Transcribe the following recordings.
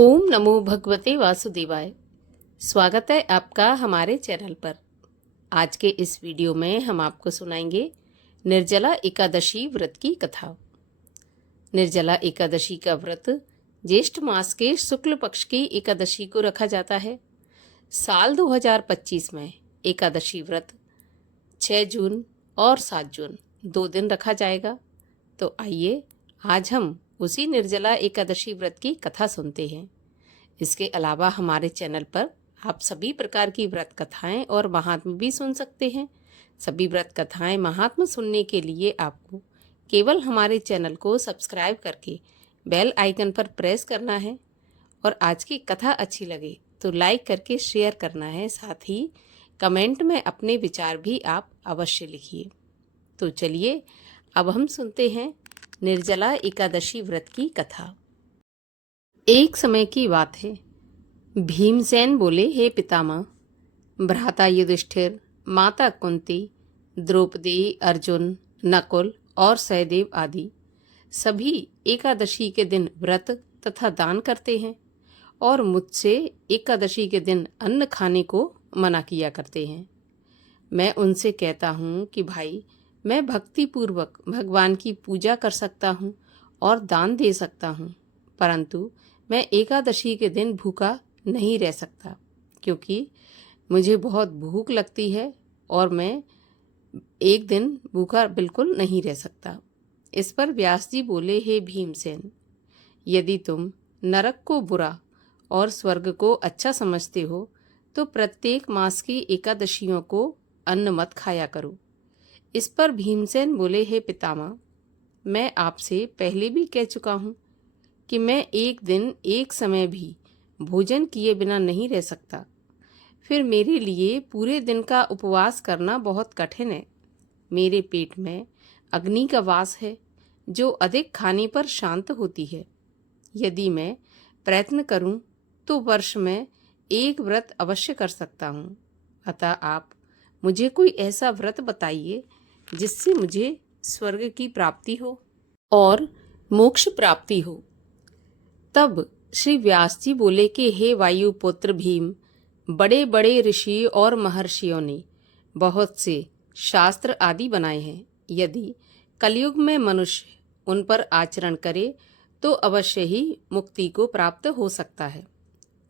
ओम नमो भगवते वासुदेवाय। स्वागत है आपका हमारे चैनल पर। आज के इस वीडियो में हम आपको सुनाएंगे निर्जला एकादशी व्रत की कथा। निर्जला एकादशी का व्रत ज्येष्ठ मास के शुक्ल पक्ष की एकादशी को रखा जाता है। साल 2025 में एकादशी व्रत 6 जून और 7 जून 2 दिन रखा जाएगा। तो आइए आज हम उसी निर्जला एकादशी व्रत की कथा सुनते हैं। इसके अलावा हमारे चैनल पर आप सभी प्रकार की व्रत कथाएं और महात्म भी सुन सकते हैं। सभी व्रत कथाएं महात्म सुनने के लिए आपको केवल हमारे चैनल को सब्सक्राइब करके बेल आइकन पर प्रेस करना है और आज की कथा अच्छी लगे तो लाइक करके शेयर करना है। साथ ही कमेंट में अपने विचार भी आप अवश्य लिखिए। तो चलिए अब हम सुनते हैं निर्जला एकादशी व्रत की कथा। एक समय की बात है। भीमसेन बोले, हे पितामह, भ्राता युधिष्ठिर, माता कुंती, द्रौपदी, अर्जुन, नकुल और सहदेव आदि सभी एकादशी के दिन व्रत तथा दान करते हैं और मुझसे एकादशी के दिन अन्न खाने को मना किया करते हैं। मैं उनसे कहता हूँ कि भाई, मैं भक्तिपूर्वक भगवान की पूजा कर सकता हूँ और दान दे सकता हूँ, परंतु मैं एकादशी के दिन भूखा नहीं रह सकता क्योंकि मुझे बहुत भूख लगती है और मैं एक दिन भूखा बिल्कुल नहीं रह सकता। इस पर व्यास जी बोले, हे भीमसेन, यदि तुम नरक को बुरा और स्वर्ग को अच्छा समझते हो तो प्रत्येक मास की एकादशियों को अन्न मत खाया करो। इस पर भीमसेन बोले, हे पितामह, मैं आपसे पहले भी कह चुका हूँ कि मैं एक दिन एक समय भी भोजन किए बिना नहीं रह सकता। फिर मेरे लिए पूरे दिन का उपवास करना बहुत कठिन है। मेरे पेट में अग्नि का वास है जो अधिक खाने पर शांत होती है। यदि मैं प्रयत्न करूं तो वर्ष में एक व्रत अवश्य कर सकता हूं। अतः आप मुझे कोई ऐसा व्रत बताइए जिससे मुझे स्वर्ग की प्राप्ति हो और मोक्ष प्राप्ति हो। तब श्री व्यास जी बोले कि हे वायुपुत्र भीम, बड़े बड़े ऋषि और महर्षियों ने बहुत से शास्त्र आदि बनाए हैं। यदि कलयुग में मनुष्य उन पर आचरण करे तो अवश्य ही मुक्ति को प्राप्त हो सकता है।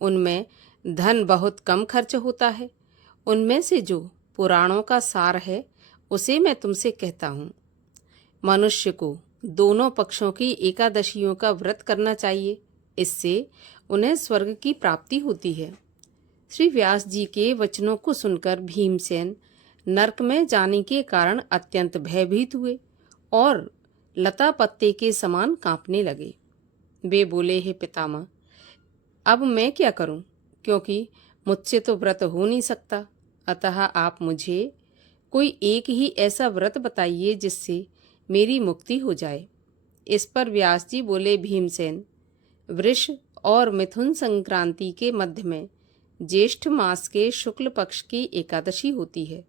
उनमें धन बहुत कम खर्च होता है। उनमें से जो पुराणों का सार है उसे मैं तुमसे कहता हूँ। मनुष्य को दोनों पक्षों की एकादशियों का व्रत करना चाहिए। इससे उन्हें स्वर्ग की प्राप्ति होती है। श्री व्यास जी के वचनों को सुनकर भीमसेन नरक में जाने के कारण अत्यंत भयभीत हुए और लता पत्ते के समान कांपने लगे। वे बोले, हे पितामह, अब मैं क्या करूं, क्योंकि मुझसे तो व्रत हो नहीं सकता। अतः आप मुझे कोई एक ही ऐसा व्रत बताइए जिससे मेरी मुक्ति हो जाए। इस पर व्यास जी बोले, भीमसेन, वृष और मिथुन संक्रांति के मध्य में ज्येष्ठ मास के शुक्ल पक्ष की एकादशी होती है।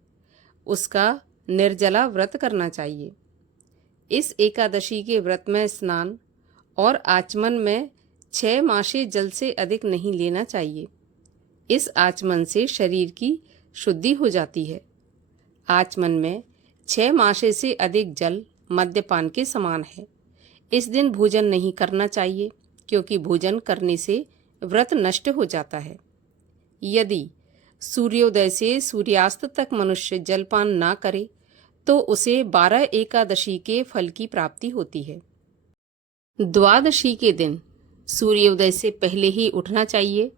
उसका निर्जला व्रत करना चाहिए। इस एकादशी के व्रत में स्नान और आचमन में 6 मासे जल से अधिक नहीं लेना चाहिए। इस आचमन से शरीर की शुद्धि हो जाती है। आचमन में 6 मासे से अधिक जल मद्यपान के समान है। इस दिन भोजन नहीं करना चाहिए क्योंकि भोजन करने से व्रत नष्ट हो जाता है। यदि सूर्योदय से सूर्यास्त तक मनुष्य जलपान ना करे तो उसे 12 एकादशी के फल की प्राप्ति होती है। द्वादशी के दिन सूर्योदय से पहले ही उठना चाहिए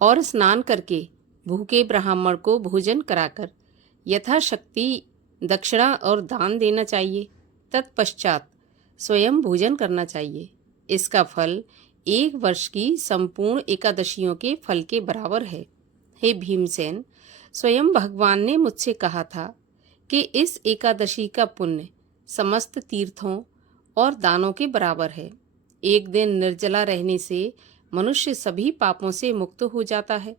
और स्नान करके भूखे ब्राह्मण को भोजन कराकर यथाशक्ति दक्षिणा और दान देना चाहिए। तत्पश्चात स्वयं भोजन करना चाहिए। इसका फल 1 वर्ष की संपूर्ण एकादशियों के फल के बराबर है। हे भीमसेन, स्वयं भगवान ने मुझसे कहा था कि इस एकादशी का पुण्य समस्त तीर्थों और दानों के बराबर है। एक दिन निर्जला रहने से मनुष्य सभी पापों से मुक्त हो जाता है।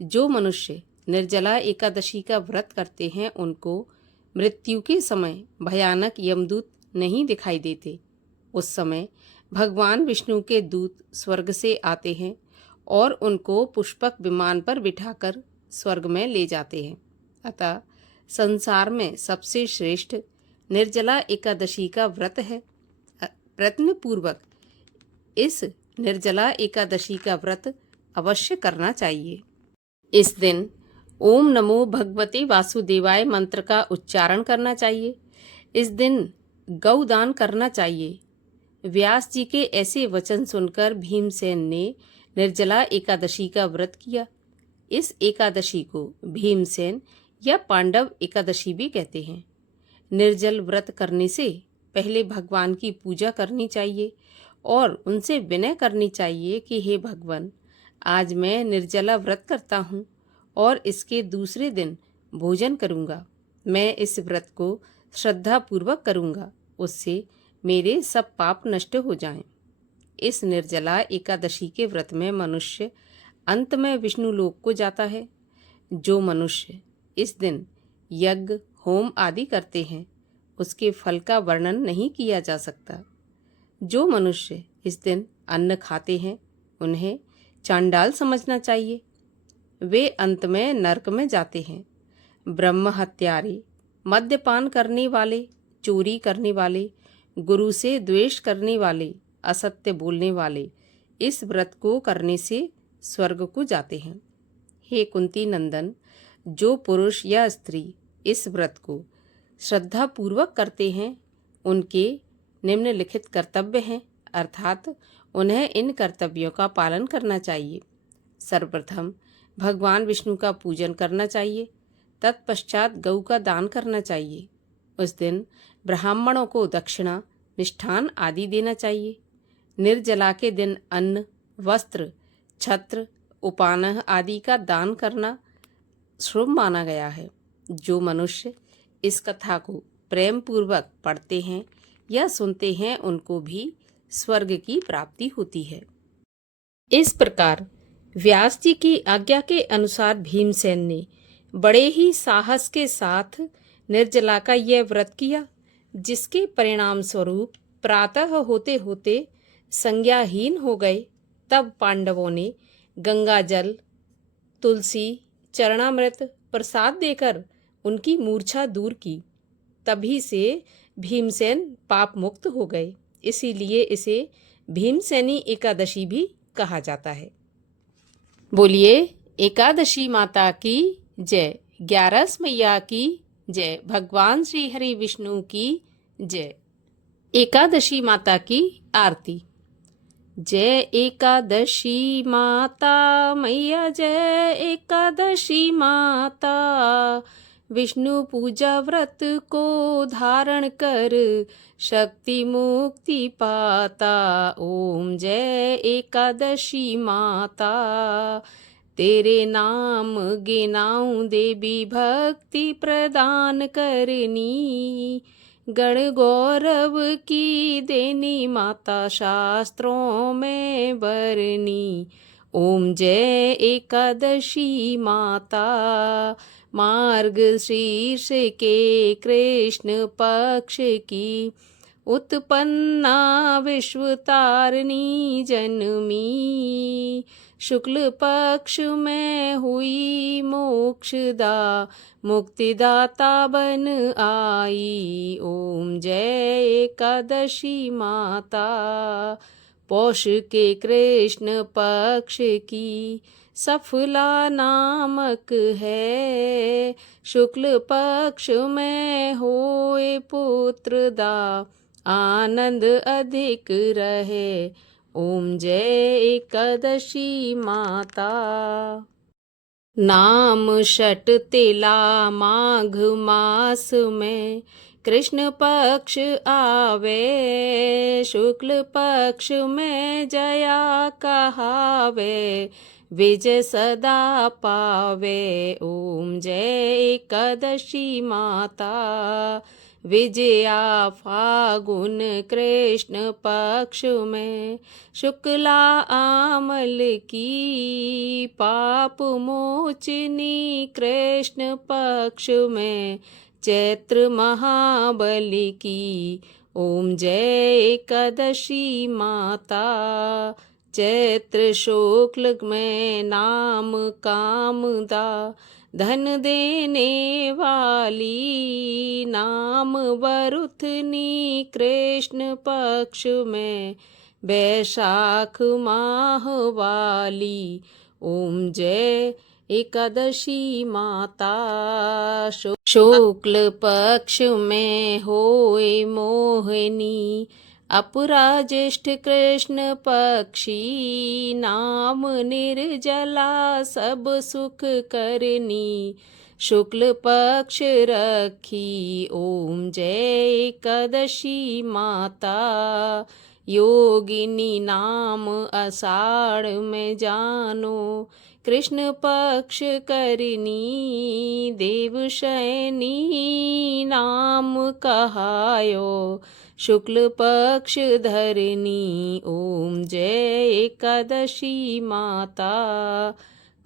जो मनुष्य निर्जला एकादशी का व्रत करते हैं उनको मृत्यु के समय भयानक यमदूत नहीं दिखाई देते। उस समय भगवान विष्णु के दूत स्वर्ग से आते हैं और उनको पुष्पक विमान पर बिठाकर स्वर्ग में ले जाते हैं। अतः संसार में सबसे श्रेष्ठ निर्जला एकादशी का व्रत है। प्रयत्न पूर्वक इस निर्जला एकादशी का व्रत अवश्य करना चाहिए। इस दिन ओम नमो भगवते वासुदेवाय मंत्र का उच्चारण करना चाहिए। इस दिन गौदान करना चाहिए। व्यास जी के ऐसे वचन सुनकर भीमसेन ने निर्जला एकादशी का व्रत किया। इस एकादशी को भीमसेन या पांडव एकादशी भी कहते हैं। निर्जल व्रत करने से पहले भगवान की पूजा करनी चाहिए और उनसे विनय करनी चाहिए कि हे भगवान, आज मैं निर्जला व्रत करता हूँ और इसके दूसरे दिन भोजन करूँगा। मैं इस व्रत को श्रद्धापूर्वक करूँगा, उससे मेरे सब पाप नष्ट हो जाएं। इस निर्जला एकादशी के व्रत में मनुष्य अंत में विष्णु लोक को जाता है। जो मनुष्य इस दिन यज्ञ होम आदि करते हैं, उसके फल का वर्णन नहीं किया जा सकता। जो मनुष्य इस दिन अन्न खाते हैं, उन्हें चांडाल समझना चाहिए। वे अंत में नरक में जाते हैं। ब्रह्म हत्यारे, मद्यपान करने वाले, चोरी करने वाले, गुरु से द्वेष करने वाले, असत्य बोलने वाले इस व्रत को करने से स्वर्ग को जाते हैं। हे कुंती नंदन, जो पुरुष या स्त्री इस व्रत को श्रद्धापूर्वक करते हैं, उनके निम्नलिखित कर्तव्य हैं, अर्थात उन्हें इन कर्तव्यों का पालन करना चाहिए। सर्वप्रथम भगवान विष्णु का पूजन करना चाहिए। तत्पश्चात गौ का दान करना चाहिए। उस दिन ब्राह्मणों को दक्षिणा, मिष्ठान आदि देना चाहिए। निर्जला के दिन अन्न, वस्त्र, छत्र, उपानह आदि का दान करना शुभ माना गया है। जो मनुष्य इस कथा को प्रेम पूर्वक पढ़ते हैं या सुनते हैं, उनको भी स्वर्ग की प्राप्ति होती है। इस प्रकार व्यास जी की आज्ञा के अनुसार भीमसेन ने बड़े ही साहस के साथ निर्जला का यह व्रत किया, जिसके परिणाम स्वरूप प्रातः होते होते संज्ञाहीन हो गए। तब पांडवों ने गंगा जल, तुलसी, चरणामृत प्रसाद देकर उनकी मूर्छा दूर की। तभी से भीमसेन पाप मुक्त हो गए। इसीलिए इसे भीमसेनी एकादशी भी कहा जाता है। बोलिए एकादशी माता की जय, 11 मैया की जय, भगवान श्री हरि विष्णु की जय। एकादशी माता की आरती। जय एकादशी माता मैया, जय एकादशी माता, विष्णु पूजा व्रत को धारण कर शक्ति मुक्ति पाता। ओम जय एकादशी माता, तेरे नाम गिनाऊं देवी भक्ति प्रदान करनी, गण गौरव की देनी माता शास्त्रों में बरनी। ओम जय एकादशी माता, मार्ग शीर्ष के कृष्ण पक्ष की उत्पन्ना विश्व तारिणी जनमी, शुक्ल पक्ष में हुई मोक्षदा मुक्तिदाता बन आई। ओम जय एकादशी माता, पौष के कृष्ण पक्ष की सफला नामक है, शुक्ल पक्ष में होए पुत्रदा आनंद अधिक रहे। ओम जय एकादशी माता। नाम षट तेला माघ मास में कृष्ण पक्ष आवे, शुक्ल पक्ष में जया कहावे, विजय सदा पावे। ओम जय एकादशी माता, विजया फागुन कृष्ण पक्ष में शुक्ला आमल की, पाप मोचनी कृष्ण पक्ष में चैत्र महाबली की। ओम जय एकादशी माता, चैत्र शुक्ल में नाम कामदा धन देने वाली, नाम वरुथनी कृष्ण पक्ष में बैशाख माह वाली। ओम जय एकादशी माता। शुक्ल पक्ष में होए मोहिनी, अपराज्येष्ठ कृष्ण पक्षी, नाम निर्जला सब सुख करनी, शुक्ल पक्ष रखी। ओम जय एकादशी माता। योगिनी नाम आषाढ़ में जानो, कृष्ण पक्ष करनी, देवशयनी नाम कहायो, शुक्ल पक्ष धरनी। ओम जय एकादशी माता।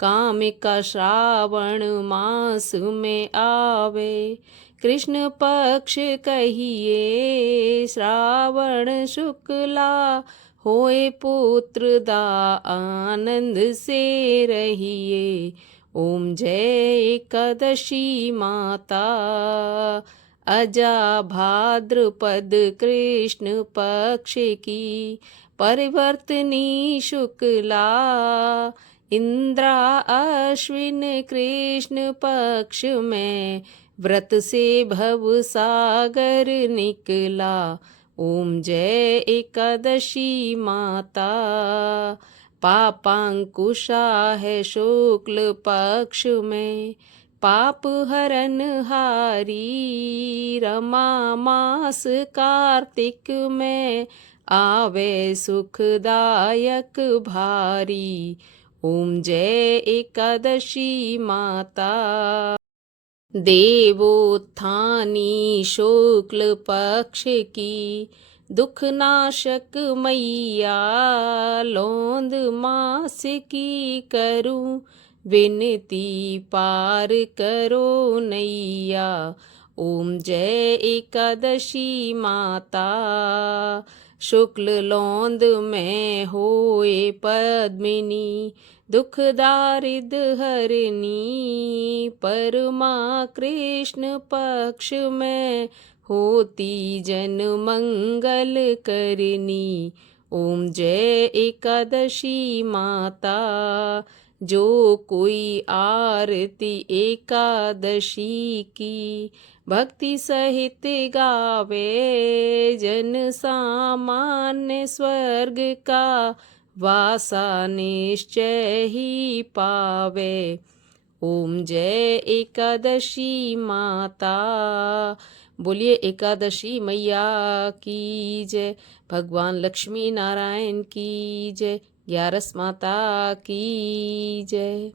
कामिका श्रावण मास में आवे, कृष्ण पक्ष कहिए, श्रावण शुक्ला होए पुत्र दा, आनंद से रहिए। ओम जय एकादशी माता। अजा भाद्रपद कृष्ण पक्ष की, परिवर्तनी शुक्ला, इंद्रा अश्विन कृष्ण पक्ष में, व्रत से भव सागर निकला। ओम जय एकादशी माता। पापांकुशा है शुक्ल पक्ष में, पाप हरन हारी, रमा मास कार्तिक में, आवे सुखदायक भारी। ओम जय एकादशी माता। देवोत्थानी शुक्ल पक्ष की, दुख नाशक मैया, लौंद मास की करूं विनती, पार करो नैया। ओम जय एकादशी माता। शुक्ल लौंद में होए पद्मिनी, दुख दारिद हरनी, परमा कृष्ण पक्ष में, होती जन मंगल करनी। ओम जय एकादशी माता। जो कोई आरती एकादशी की, भक्ति सहित गावे, जन सामान्य स्वर्ग का वासा निश्चय ही पावे। ओम जय एकादशी माता। बोलिए एकादशी मैया की जय। भगवान लक्ष्मी नारायण की जय। ग्यारस माता की जय।